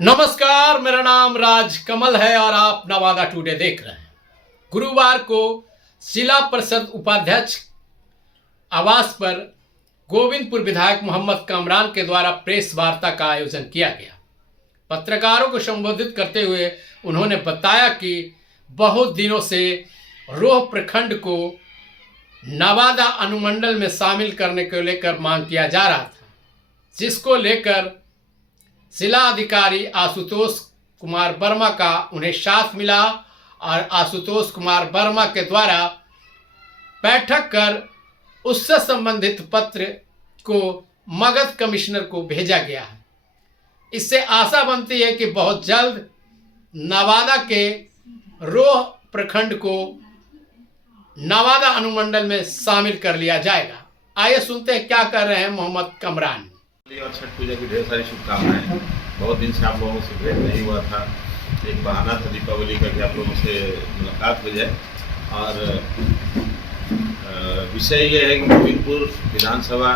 नमस्कार, मेरा नाम राज कमल है और आप नवादा टुडे देख रहे हैं। गुरुवार को जिला परिषद उपाध्यक्ष आवास पर गोविंदपुर विधायक मोहम्मद कामरान के द्वारा प्रेस वार्ता का आयोजन किया गया। पत्रकारों को संबोधित करते हुए उन्होंने बताया कि बहुत दिनों से रोह प्रखंड को नवादा अनुमंडल में शामिल करने को लेकर मांग किया जा रहा था, जिसको लेकर जिला अधिकारी आशुतोष कुमार वर्मा का उन्हें साथ मिला और आशुतोष कुमार वर्मा के द्वारा बैठक कर उससे संबंधित पत्र को मगध कमिश्नर को भेजा गया है। इससे आशा बनती है कि बहुत जल्द नवादा के रोह प्रखंड को नवादा अनुमंडल में शामिल कर लिया जाएगा। आइए सुनते हैं क्या कर रहे हैं मोहम्मद कामरान। और छठ पूजा की ढेर सारी शुभकामनाएं। बहुत दिन से आप लोगों से भेंट नहीं हुआ था, एक बहाना था दीपावली का कि आप लोगों से मुलाकात हो जाए। और विषय ये है कि गोविंदपुर विधानसभा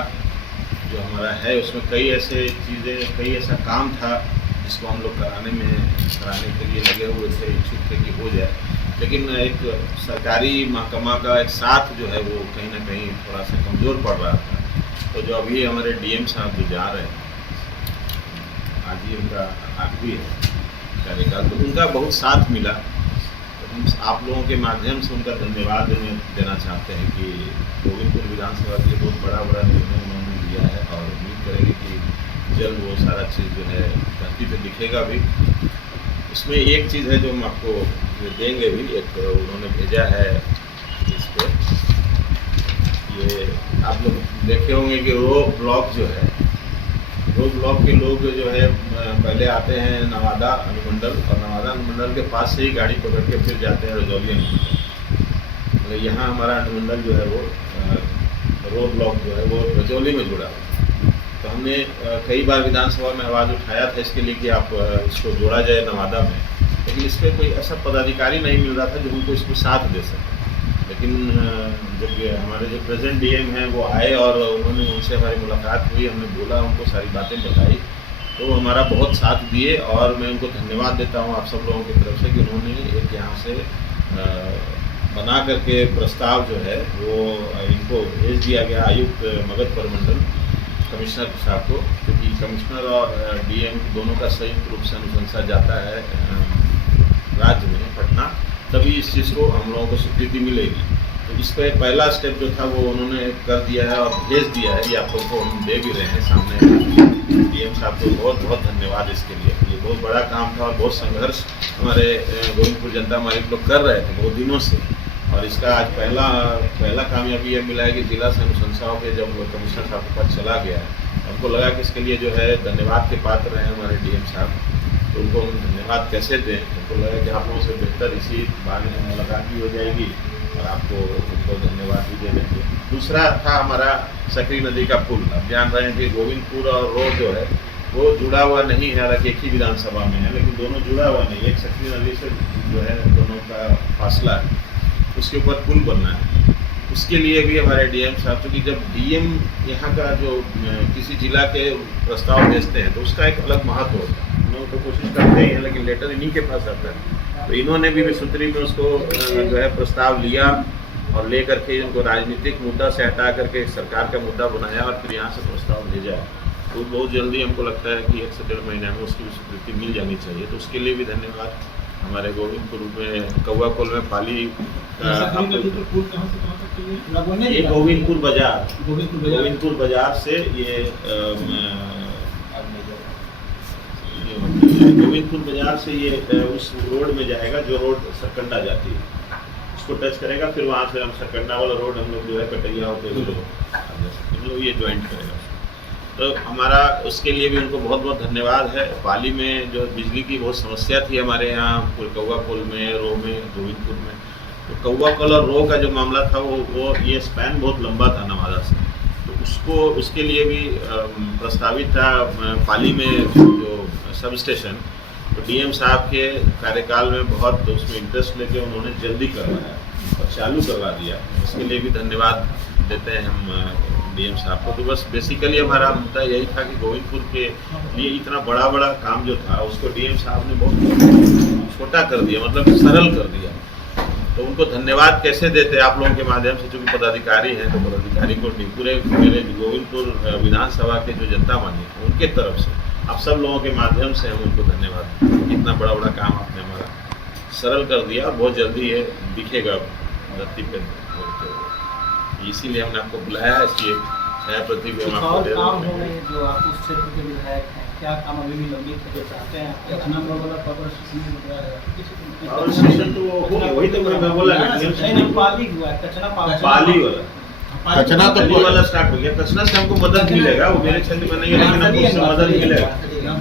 जो हमारा है उसमें कई ऐसे चीज़ें, कई ऐसा काम था जिसको हम लोग कराने के लिए लगे हुए थे, इच्छुक थे कि हो जाए। लेकिन एक सरकारी महकमा का एक साथ जो है वो कहीं ना कहीं थोड़ा सा कमज़ोर पड़ रहा था। तो जो अभी हमारे डीएम साहब जो जा रहे हैं, आज ही उनका आखिरी है कार्यकाल, तो उनका बहुत साथ मिला। तो हम आप लोगों के माध्यम से उनका धन्यवाद देना चाहते हैं कि गोविंदपुर विधानसभा के लिए बहुत बड़ा निर्णय उन्होंने लिया है और उम्मीद करेंगे कि जल्द वो सारा चीज़ जो है धरती पर दिखेगा भी। उसमें एक चीज़ है जो हम आपको देंगे भी, एक उन्होंने भेजा है इस पर। ये आप लोग देखे होंगे कि रो ब्लॉक जो है, रो ब्लॉक के लोग जो है पहले आते हैं नवादा अनुमंडल और नवादा अनुमंडल के पास से ही गाड़ी पकड़ के फिर जाते हैं रजौली अनुमंडल। मतलब यहाँ हमारा अनुमंडल जो है वो रो ब्लॉक जो है वो रजौली में जुड़ा हुआ। तो हमने कई बार विधानसभा में आवाज़ उठाया था इसके लिए कि आप इसको जोड़ा जाए नवादा में, लेकिन इस पर कोई ऐसा पदाधिकारी नहीं मिल रहा था जो हमको इसको साथ दे सके। लेकिन जब हमारे जो प्रेजेंट डीएम हैं वो आए और उन्होंने उनसे हमारी मुलाकात हुई, हमने बोला, उनको सारी बातें बताई, तो हमारा बहुत साथ दिए। और मैं उनको धन्यवाद देता हूँ आप सब लोगों की तरफ से कि उन्होंने एक यहाँ से बना करके प्रस्ताव जो है वो इनको भेज दिया गया आयुक्त मगध प्रमंडल कमिश्नर साहब को, क्योंकि कमिश्नर और डीएम दोनों का संयुक्त रूप से अनुशंसा जाता है राज्य में पटना, तभी इस चीज़ को हम लोगों को स्वीकृति मिलेगी। तो इसका एक पहला स्टेप जो था वो उन्होंने कर दिया है और भेज दिया है। ये आप लोगों को हम दे भी रहे हैं सामने। डीएम साहब को बहुत बहुत धन्यवाद इसके लिए। ये बहुत बड़ा काम था और बहुत संघर्ष हमारे गोविंदपुर जनता हमारे लोग कर रहे थे बहुत दिनों से, और इसका आज पहला कामयाबी यह मिला है कि जिला से अनुशंसा होकर जब कमिश्नर साहब के पास चला गया है, हमको लगा कि इसके लिए जो है धन्यवाद के पात्र हैं हमारे डीएम साहब। तो उनको हम धन्यवाद कैसे दें, हमको लगा कि आप लोगों से बेहतर इसी बारे में मुलाकात भी हो जाएगी और आपको उनको धन्यवाद भी दे देंगे। दूसरा था हमारा सकरी नदी का पुल। अब जान रहे हैं कि गोविंदपुर और रोह जो है वो जुड़ा हुआ नहीं है, हालांकि एक ही विधानसभा में है, लेकिन दोनों जुड़ा हुआ नहीं। एक सकरी नदी से जो है दोनों का फासला है, उसके ऊपर पुल बनना है। उसके लिए भी हमारे डीएम साहब, क्योंकि जब डीएम यहाँ का जो किसी जिला के प्रस्ताव भेजते हैं तो उसका एक अलग महत्व होता है। हम लोग तो कोशिश करते हैं लेकिन लेटर इन्हीं के पास आता है। तो इन्होंने भी विस्तृति में उसको जो है प्रस्ताव लिया और ले करके उनको राजनीतिक मुद्दा से हटा करके सरकार का मुद्दा बनाया और फिर यहाँ से प्रस्ताव भेजा है। तो बहुत जल्दी हमको लगता है कि 1 से 1.5 महीने में उसकी भी स्वीकृति मिल जानी चाहिए। तो उसके लिए भी धन्यवाद। हमारे गोविंदपुर में कौआ कोल में पाली ये गोविंदपुर बाजार से ये गोविंदपुर बाजार से ये उस रोड में जाएगा जो रोड सरकंडा जाती है, उसको टच करेगा। फिर वहाँ से हम सरकंडा वाला रोड हम लोग जो है कटैया होते हम लोग ये ज्वाइंट करेगा। तो हमारा उसके लिए भी उनको बहुत बहुत धन्यवाद है। पाली में जो बिजली की बहुत समस्या थी हमारे यहाँ कौआ कोल में, रोह में, गोविंदपुर में, तो कौआ कोल और रोह का जो मामला था वो ये स्पैन बहुत लंबा था नवादा से, तो उसके लिए भी प्रस्तावित था पाली में जो सब स्टेशन। तो डीएम साहब के कार्यकाल में बहुत उसमें इंटरेस्ट लेके उन्होंने जल्दी करवाया और चालू करवा दिया। इसके लिए भी धन्यवाद देते हैं हम डीएम साहब को। तो बस बेसिकली हमारा मुद्दा यही था कि गोविंदपुर के लिए इतना बड़ा बड़ा काम जो था उसको डीएम साहब ने बहुत छोटा कर दिया, मतलब सरल कर दिया। तो उनको धन्यवाद कैसे देते आप लोगों के माध्यम से, चूँकि पदाधिकारी हैं, तो पदाधिकारी को पूरे मेरे गोविंदपुर विधानसभा के जो जनता मानी उनके तरफ से आप सब लोगों के माध्यम से हम उनको धन्यवाद। इतना बड़ा बड़ा काम आपने हमारा सरल कर दिया और बहुत जल्दी ये दिखेगा धरती पे। इसीलिए हमने आपको बुलाया है, इसकी एक छाया प्रति भी हम आपको दे काम हो रहे रहे हैं जो आप उस क्षेत्र के विधायक हैं, क्या काम अभी भी लंबित है जो चाहते हैं? पावर स्टेशन तो वही तो मैं बोला नहीं, पाली हुआ है, कचना पाली वाला कचना तो पाली वाला स्टार्ट हो गया। कचना से हमको मदद मिलेगा, वो मेरे क्षेत्र में नहीं है, लेकिन हमको उससे मदद मिलेगा,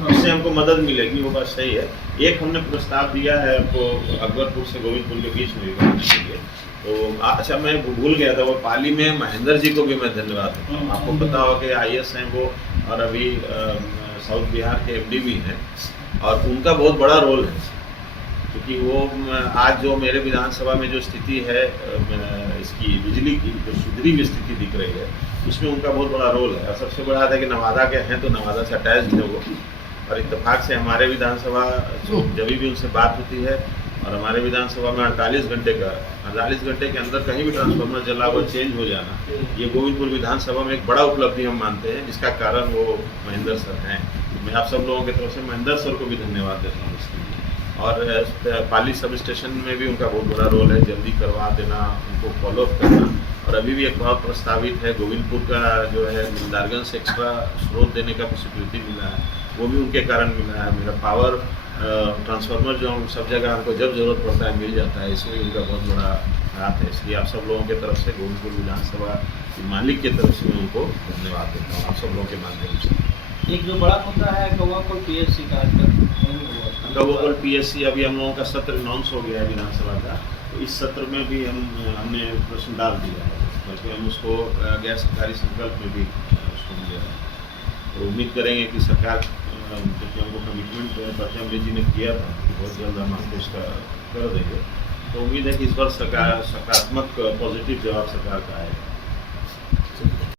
उससे हमको मदद मिलेगी, वो बात सही है। एक हमने प्रस्ताव दिया है आपको अकबरपुर से गोविंदपुर के बीच में करने के लिए। तो अच्छा, मैं भूल गया था, वो पाली में महेंद्र जी को भी मैं धन्यवाद देता हूँ। आपको पता हो कि IAS हैं वो, और अभी साउथ बिहार के MD भी हैं, और उनका बहुत बड़ा रोल है, क्योंकि वो आज जो मेरे विधानसभा में जो स्थिति है इसकी बिजली की जो सुधरी हुई स्थिति दिख रही है, उसमें उनका बहुत बड़ा रोल है। और सबसे बड़ा था कि नवादा के हैं, तो नवादा से अटैच है वो, और इत्तेफाक से हमारे विधानसभा जब भी उनसे बात होती है, और हमारे विधानसभा में 48 घंटे के अंदर कहीं भी ट्रांसफार्मर जला हुआ चेंज हो जाना, ये गोविंदपुर विधानसभा में एक बड़ा उपलब्धि हम मानते हैं, जिसका कारण वो महेंद्र सर हैं। मैं आप सब लोगों की तरफ से महेंद्र सर को भी धन्यवाद देता हूँ इसके लिए। और पाली सब स्टेशन में भी उनका बहुत बड़ा रोल है, जल्दी करवा देना, उनको फॉलोअप करना। और अभी भी एक बहुत प्रस्तावित है गोविंदपुर का जो है मिलदारगंज से एक्स्ट्रा स्रोत देने का पॉसिबिलिटी मिला है, वो भी उनके कारण मिला है। मेरा पावर ट्रांसफार्मर जो हम सब जगह हमको जब जरूरत पड़ता है मिल जाता है, इसमें उनका बहुत बड़ा हाथ है। इसलिए आप सब लोगों की तरफ से गोविंदपुर विधानसभा के मालिक की तरफ से मैं उनको धन्यवाद देता हूँ, आप सब लोगों के माध्यम से। एक जो बड़ा मुद्दा है गौवाकुल PSC का, गौवाकुल PSC अभी हम लोगों का सत्र अनाउंस हो गया है विधानसभा का, तो इस सत्र में भी हमने प्रश्न डाल दिया है, बल्कि हम उसको गैर सरकारी संकल्प में भी सुन लिया है। तो उम्मीद करेंगे कि सरकार, क्योंकि हमको कमिटमेंट प्रथम जी ने किया था कि बहुत जल्द हम आपको इसका कर देंगे, तो उम्मीद है कि इस बार सरकार सकारात्मक पॉजिटिव जवाब सरकार का आएगा।